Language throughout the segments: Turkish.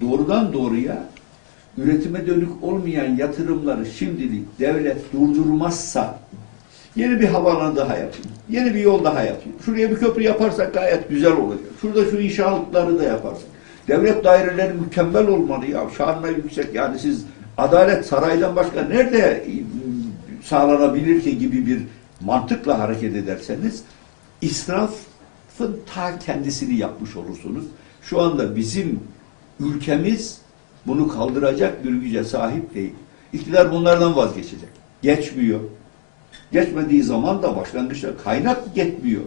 doğrudan doğruya üretime dönük olmayan yatırımları şimdilik devlet durdurmazsa yeni bir havaalanı daha yapayım, yeni bir yol daha yapayım, şuraya bir köprü yaparsak gayet güzel olacak, şurada şu inşaatları da yaparsak. Devlet daireleri mükemmel olmalı ya, şanına yüksek. Yani siz adalet saraydan başka nerede sağlanabilir ki gibi bir mantıkla hareket ederseniz israfın ta kendisini yapmış olursunuz. Şu anda bizim ülkemiz bunu kaldıracak bir güce sahip değil. İktidar bunlardan vazgeçecek. Geçmiyor. Geçmediği zaman da başlangıçta kaynak yetmiyor.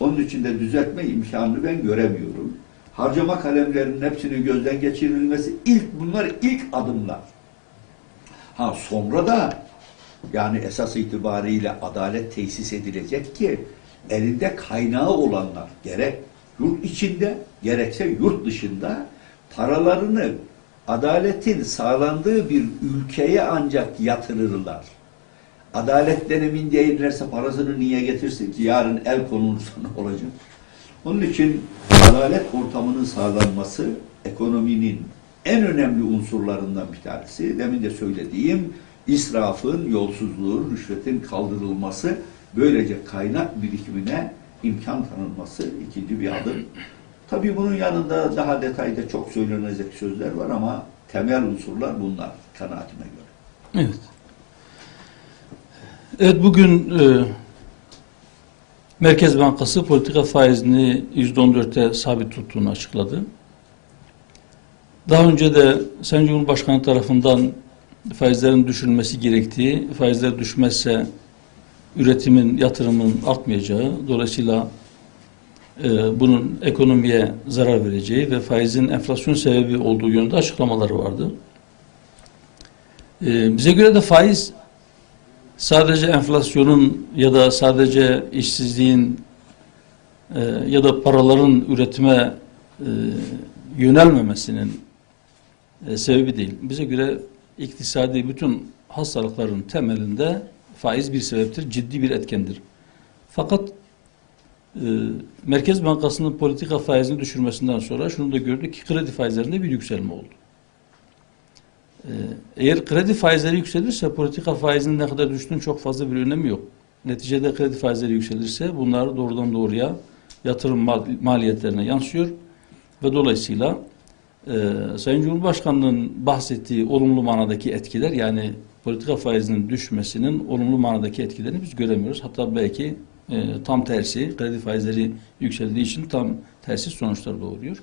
Onun için de düzeltme imkanını ben göremiyorum. Harcama kalemlerinin hepsinin gözden geçirilmesi bunlar ilk adımlar. Sonra da yani esas itibariyle adalet tesis edilecek ki elinde kaynağı olanlar gerek yurt içinde gerekse yurt dışında paralarını adaletin sağlandığı bir ülkeye ancak yatırırlar. Adaletten emin değillerse parasını niye getirsin ki? Yarın el konulursa ne olacak? Onun için adalet ortamının sağlanması ekonominin en önemli unsurlarından bir tanesi. Demin de söylediğim israfın, yolsuzluğun, rüşvetin kaldırılması, böylece kaynak birikimine imkan tanınması ikinci bir adım. Tabii bunun yanında daha detayda çok söylenecek sözler var ama temel unsurlar bunlar kanaatime göre. Evet. Evet, bugün Merkez Bankası politika faizini %14'e sabit tuttuğunu açıkladı. Daha önce de Sayın Cumhurbaşkanı tarafından faizlerin düşürülmesi gerektiği, faizler düşmezse üretimin, yatırımın artmayacağı, dolayısıyla bunun ekonomiye zarar vereceği ve faizin enflasyon sebebi olduğu yönünde açıklamaları vardı. Bize göre de faiz sadece enflasyonun ya da sadece işsizliğin ya da paraların üretime yönelmemesinin sebebi değil. Bize göre iktisadi bütün hastalıkların temelinde faiz bir sebeptir, ciddi bir etkendir. Fakat Merkez Bankası'nın politika faizini düşürmesinden sonra şunu da gördük ki kredi faizlerinde bir yükselme oldu. Eğer kredi faizleri yükselirse politika faizinin ne kadar düştüğünün çok fazla bir önemi yok. Neticede kredi faizleri yükselirse bunlar doğrudan doğruya yatırım maliyetlerine yansıyor ve dolayısıyla Sayın Cumhurbaşkanı'nın bahsettiği olumlu manadaki etkiler, yani politika faizinin düşmesinin olumlu manadaki etkilerini biz göremiyoruz. Hatta belki tam tersi, kredi faizleri yükseldiği için tam tersi sonuçlar doğuruyor.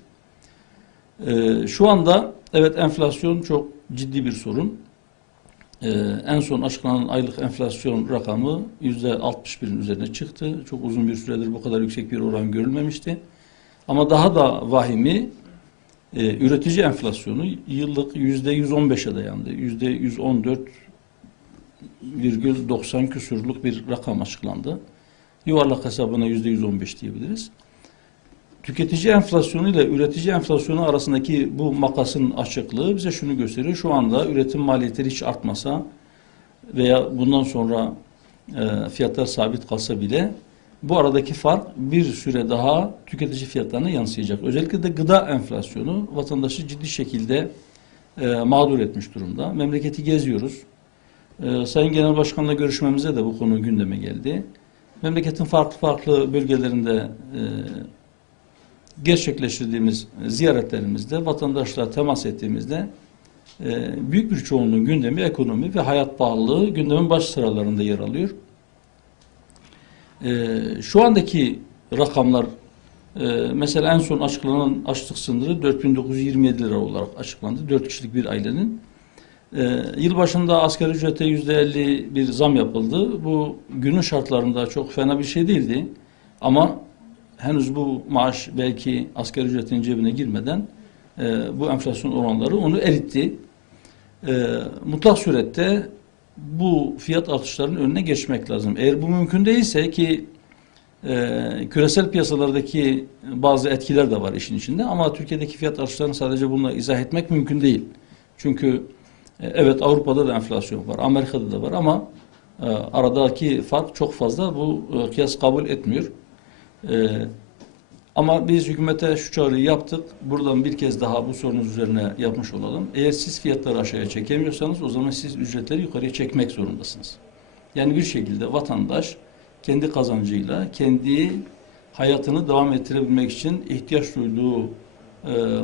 Şu anda evet, enflasyon çok ciddi bir sorun. En son açıklanan aylık enflasyon rakamı %61'in üzerine çıktı. Çok uzun bir süredir bu kadar yüksek bir oran görülmemişti. Ama daha da vahimi üretici enflasyonu yıllık %115'e dayandı. %114,90 küsurluk bir rakam açıklandı. Yuvarlak hesabına %115 diyebiliriz. Tüketici enflasyonu ile üretici enflasyonu arasındaki bu makasın açıklığı bize şunu gösteriyor. Şu anda üretim maliyetleri hiç artmasa veya bundan sonra fiyatlar sabit kalsa bile bu aradaki fark bir süre daha tüketici fiyatlarına yansıyacak. Özellikle de gıda enflasyonu vatandaşı ciddi şekilde mağdur etmiş durumda. Memleketi geziyoruz. Sayın Genel Başkan'la görüşmemize de bu konu gündeme geldi. Memleketin farklı bölgelerinde gerçekleştirdiğimiz ziyaretlerimizde, vatandaşla temas ettiğimizde büyük bir çoğunluğun gündemi ekonomi ve hayat pahalılığı gündemin baş sıralarında yer alıyor. Şu andaki rakamlar, mesela en son açıklanan açlık sınırı 4.927 lira olarak açıklandı. 4 kişilik bir ailenin. Yılbaşında asgari ücrete %50 bir zam yapıldı. Bu günün şartlarında çok fena bir şey değildi. Ama henüz bu maaş belki asgari ücretin cebine girmeden bu enflasyon oranları onu eritti. Mutlak surette bu fiyat artışlarının önüne geçmek lazım. Eğer bu mümkün değilse ki küresel piyasalardaki bazı etkiler de var işin içinde, ama Türkiye'deki fiyat artışlarını sadece bununla izah etmek mümkün değil. Çünkü evet, Avrupa'da da enflasyon var, Amerika'da da var ama aradaki fark çok fazla, bu kıyas kabul etmiyor. Ama biz hükümete şu çağrıyı yaptık. Buradan bir kez daha bu sorunuz üzerine yapmış olalım. Eğer siz fiyatları aşağıya çekemiyorsanız o zaman siz ücretleri yukarıya çekmek zorundasınız. Yani bir şekilde vatandaş kendi kazancıyla, kendi hayatını devam ettirebilmek için ihtiyaç duyduğu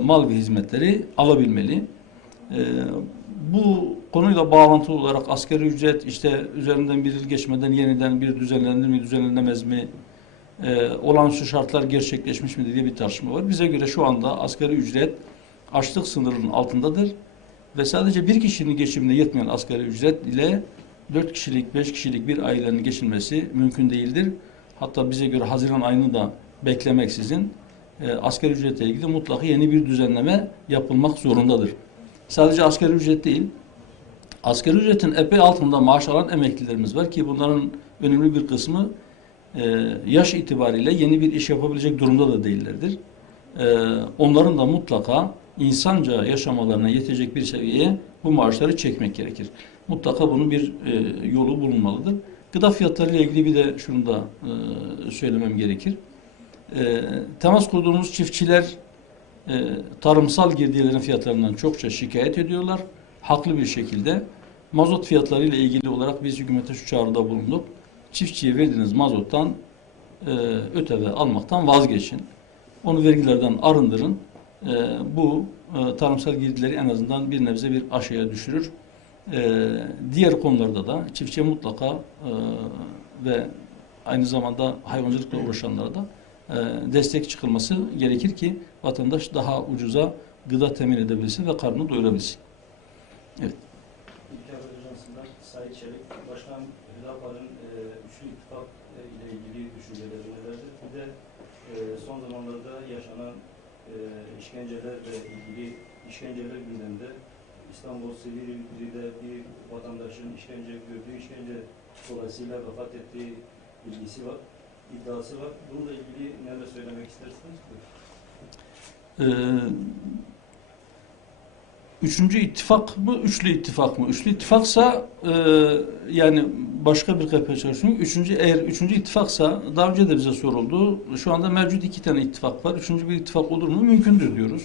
mal ve hizmetleri alabilmeli. Bu konuyla bağlantılı olarak asgari ücret işte üzerinden bir yıl geçmeden yeniden bir düzenlenir mi, düzenlenemez mi, olağanüstü şartlar gerçekleşmiş mi diye bir tartışma var. Bize göre şu anda asgari ücret açlık sınırının altındadır ve sadece bir kişinin geçimine yetmeyen asgari ücret ile 4 kişilik, 5 kişilik bir ailenin geçinmesi mümkün değildir. Hatta bize göre Haziran ayını da beklemeksizin asgari ücretle ilgili mutlaka yeni bir düzenleme yapılmak zorundadır. Sadece asgari ücret değil, asgari ücretin epey altında maaş alan emeklilerimiz var ki bunların önemli bir kısmı yaş itibariyle yeni bir iş yapabilecek durumda da değillerdir. Onların da mutlaka insanca yaşamalarına yetecek bir seviyeye bu maaşları çekmek gerekir. Mutlaka bunun bir yolu bulunmalıdır. Gıda fiyatları ile ilgili bir de şunu da söylemem gerekir. Temas kurduğumuz çiftçiler tarımsal girdilerin fiyatlarından çokça şikayet ediyorlar. Haklı bir şekilde. Mazot fiyatları ile ilgili olarak biz hükümete şu çağrıda bulunduk. Çiftçiye verdiğiniz mazottan ÖTV almaktan vazgeçin. Onu vergilerden arındırın. Bu tarımsal girdileri en azından bir nebze bir aşağıya düşürür. Diğer konularda da çiftçiye mutlaka ve aynı zamanda hayvancılıkla uğraşanlara da destek çıkılması gerekir ki vatandaş daha ucuza gıda temin edebilsin ve karnını doyurabilsin. Evet. İlker Ajansı'ndan Sait Çelik, Başkan Hüdapar'ın üçlü ittifak ile ilgili düşünceleri nelerdir? Bir de son zamanlarda yaşanan işkencelerle ilgili işkenceler gündemde. İstanbul Silivri'de bir vatandaşın gördüğü işkence dolayısıyla vefat ettiği bilgisi var, iddiası var. Bununla ilgili neler söylemek istersiniz? Üçüncü ittifak mı, üçlü ittifak mı? Üçlü ittifaksa yani başka bir kapıya çalışıyor. Eğer üçüncü ittifaksa daha önce de bize soruldu. Şu anda mevcut 2 tane ittifak var. Üçüncü bir ittifak olur mu? Mümkündür diyoruz.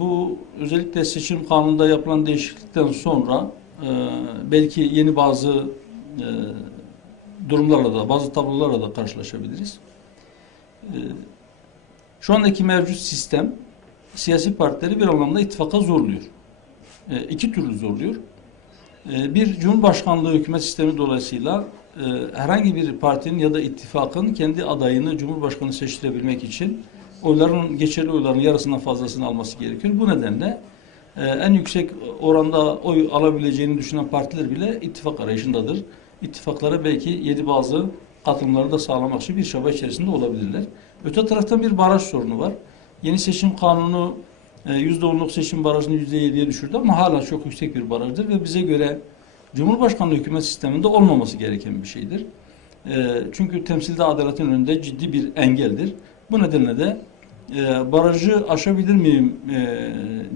Bu özellikle seçim kanununda yapılan değişiklikten sonra belki yeni bazı durumlarla da, bazı tablolarla da karşılaşabiliriz. Şu andaki mevcut sistem siyasi partileri bir anlamda ittifaka zorluyor. İki türlü zorluyor. Bir Cumhurbaşkanlığı hükümet sistemi dolayısıyla herhangi bir partinin ya da ittifakın kendi adayını Cumhurbaşkanı seçtirebilmek için geçerli oyların yarısından fazlasını alması gerekiyor. Bu nedenle en yüksek oranda oy alabileceğini düşünen partiler bile ittifak arayışındadır. İttifaklara belki yeni bazı katılımları da sağlamak için bir çaba içerisinde olabilirler. Öte taraftan bir baraj sorunu var. Yeni seçim kanunu %10'luk seçim barajını %7'ye düşürdü ama hala çok yüksek bir barajdır ve bize göre Cumhurbaşkanlığı hükümet sisteminde olmaması gereken bir şeydir. Çünkü temsilde adaletin önünde ciddi bir engeldir. Bu nedenle de barajı aşabilir miyim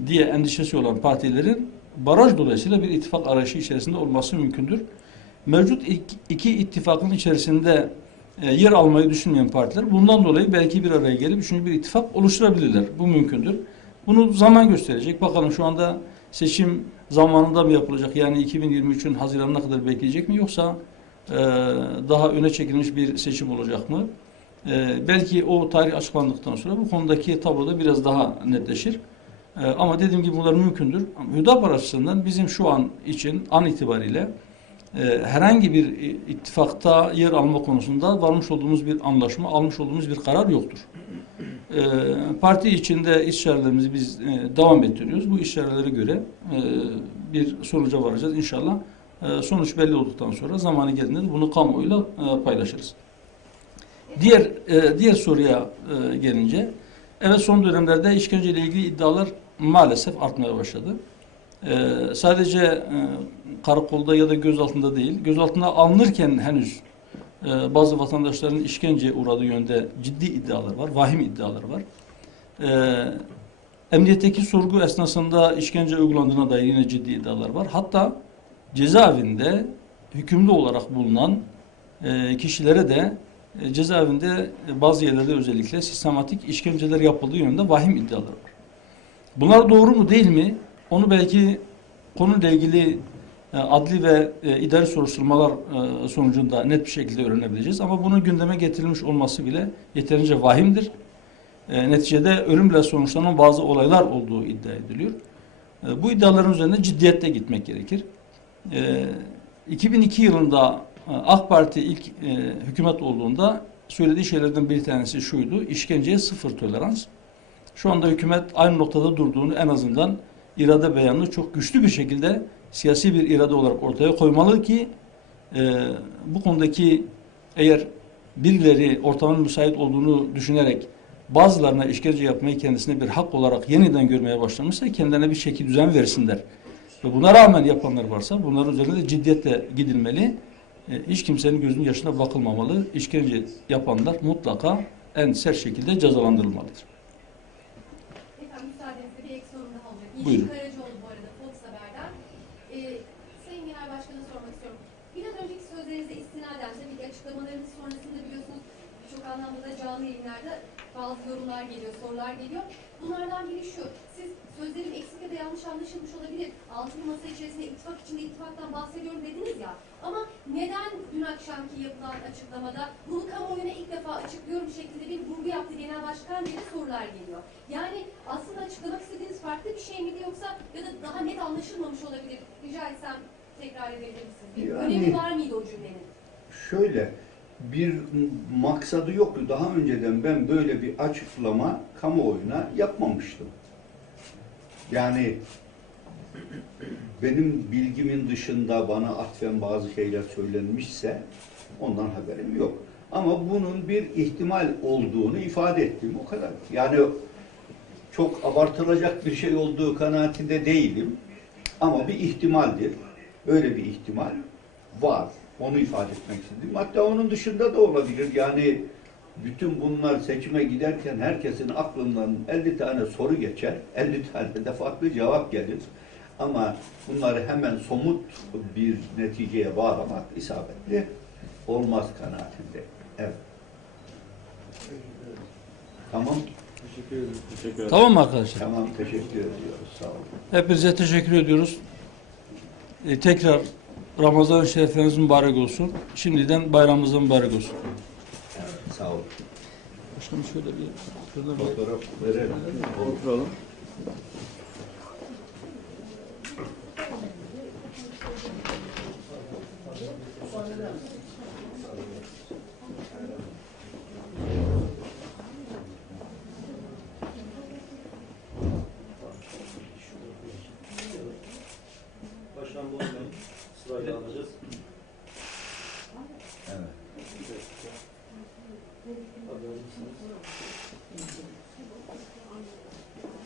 diye endişesi olan partilerin baraj dolayısıyla bir ittifak arayışı içerisinde olması mümkündür. Mevcut iki ittifakın içerisinde yer almayı düşünmeyen partiler bundan dolayı belki bir araya gelip üçüncü bir ittifak oluşturabilirler. Bu mümkündür. Bunu zaman gösterecek. Bakalım şu anda seçim zamanında mı yapılacak? Yani 2023'ün Haziran'ına kadar bekleyecek mi? Yoksa daha öne çekilmiş bir seçim olacak mı? Belki o tarih açıklandıktan sonra bu konudaki tablo da biraz daha netleşir. Ama dediğim gibi bunlar mümkündür. Hüdapar açısından bizim şu an için an itibariyle herhangi bir ittifakta yer alma konusunda varmış olduğumuz bir anlaşma, almış olduğumuz bir karar yoktur. Parti içinde istişarelerimizi biz devam ettiriyoruz. Bu istişarelere göre bir sonuca varacağız inşallah. Sonuç belli olduktan sonra zamanı geldiğinde bunu kamuoyuyla paylaşırız. Diğer soruya gelince, evet son dönemlerde işkenceyle ilgili iddialar maalesef artmaya başladı. Sadece karakolda ya da gözaltında değil, gözaltına alınırken henüz bazı vatandaşların işkenceye uğradığı yönde ciddi iddialar var, vahim iddialar var. Emniyetteki sorgu esnasında işkence uygulandığına dair yine ciddi iddialar var. Hatta cezaevinde hükümlü olarak bulunan kişilere de cezaevinde bazı yerlerde özellikle sistematik işkenceler yapıldığı yönünde vahim iddialar var. Bunlar doğru mu değil mi? Onu belki konuyla ilgili adli ve idari soruşturmalar sonucunda net bir şekilde öğrenebileceğiz. Ama bunun gündeme getirilmiş olması bile yeterince vahimdir. Neticede ölümle sonuçlanan bazı olaylar olduğu iddia ediliyor. Bu iddiaların üzerinde ciddiyetle gitmek gerekir. 2002 yılında AK Parti ilk hükümet olduğunda söylediği şeylerden bir tanesi şuydu: işkenceye sıfır tolerans. Şu anda hükümet aynı noktada durduğunu, en azından irade beyanını çok güçlü bir şekilde siyasi bir irade olarak ortaya koymalı ki bu konudaki, eğer birileri ortamın müsait olduğunu düşünerek bazılarına işkence yapmayı kendisine bir hak olarak yeniden görmeye başlamışsa kendilerine bir şekil düzen versinler. Ve buna rağmen yapanlar varsa bunların üzerine de ciddiyetle gidilmeli. Hiç kimsenin gözünün yaşına bakılmamalı. İşkence yapanlar mutlaka en sert şekilde cezalandırılmalıdır. Efendim müsaadenizle bir ek sorum daha olacak. Buyurun. Yeşil Karacaoğlu bu arada Fox Haber'den. Sayın Genel Başkan'a sormak istiyorum. Biraz önceki sözlerinize istinaden tabii ki açıklamalarınız sonrasında biliyorsunuz birçok anlamda da canlı yayınlarda bazı yorumlar geliyor, sorular geliyor. Bunlardan biri şu: siz sözlerim eksik ya da yanlış anlaşılmış olabilir, altılı masa içerisinde ittifak içinde ittifaktan bahsediyorum dediniz ya. Ama neden dün akşamki yapılan açıklamada bunu kamuoyuna ilk defa açıklıyorum şeklinde bir vurgu yaptı Genel Başkan diye sorular geliyor. Yani aslında açıklamak istediğiniz farklı bir şey miydi, yoksa ya da daha net anlaşılmamış olabilir. Rica etsem tekrar edebilir misiniz? Bir önemi var mıydı o cümlenin? Şöyle, bir maksadı yoktu. Daha önceden ben böyle bir açıklama kamuoyuna yapmamıştım. Yani benim bilgimin dışında bana atfen bazı şeyler söylenmişse ondan haberim yok. Ama bunun bir ihtimal olduğunu ifade ettim, o kadar. Yani çok abartılacak bir şey olduğu kanaatinde değilim. Ama bir ihtimaldir. Öyle bir ihtimal var. Onu ifade etmek istedim. Hatta onun dışında da olabilir. Yani bütün bunlar seçime giderken herkesin aklından 50 tane soru geçer. 50 tane de farklı cevap gelir. Ama bunları hemen somut bir neticeye bağlamak isabetli olmaz kanaatinde. Evet. Tamam. Teşekkür ederim. Tamam mı arkadaşlar? Tamam, teşekkür ediyoruz. Sağ olun. Hepinize teşekkür ediyoruz. Tekrar Ramazan-ı Şerifleriniz mübarek olsun. Şimdiden bayramınız mübarek olsun. Evet, sağ olun. Başkanım şöyle bir Fotoğraf verelim. Oturalım. Başkan bozmayın. Sırayla alacağız. Evet. Haber misiniz?